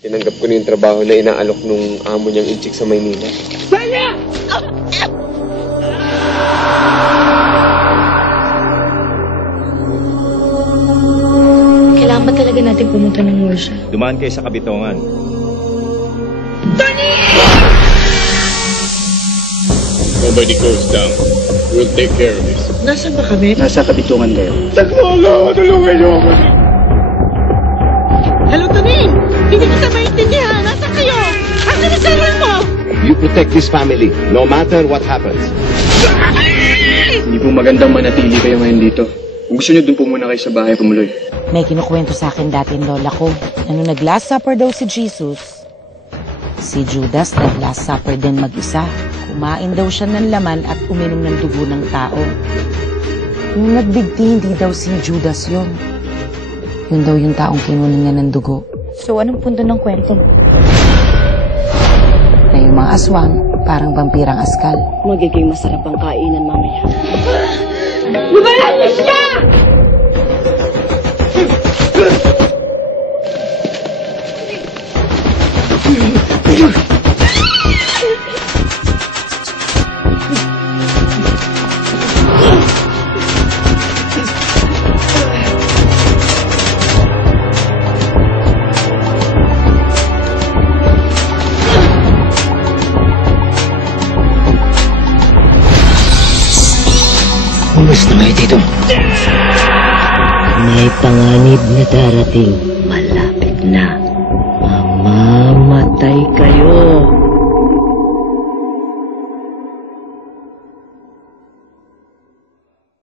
Tinanggap ko na yung trabaho na inaalok nung amo niyang inchik sa Maynila. Saya! Kailangan ba talaga natin pumunta ng Morsha? Dumaan kayo sa Kabitongan. Tony! Nobody goes down. We'll take care of this. Nasaan ba kami? Nasa Kabitungan kayo. Taklola! Tulungan niyo ako! Hello, Tony! Hindi kita maintindihan. Nasaan kayo? Ano na sarili mo? You protect this family, no matter what happens. Hindi po magandang manatili kayo ngayon dito. Kung gusto nyo, dun po muna kayo sa bahay pumuloy. May kinukwento sa akin dati ng lola ko. Ano nag-last supper daw si Jesus, si Judas nag-last supper din mag-isa. Kumain daw siya ng laman at uminom ng dugo ng tao. Yung nagbigti, hindi daw si Judas yun. Yun daw yung taong kinuha niya ng dugo. So, anong punto ng kwento? Na yung mga aswang, parang vampirang askal. Magiging masarap ang kainan mamaya. Lumayan niyo siya! Kumusta kayo dito? May panganib na darating. Malapit na. Mamamatay kayo.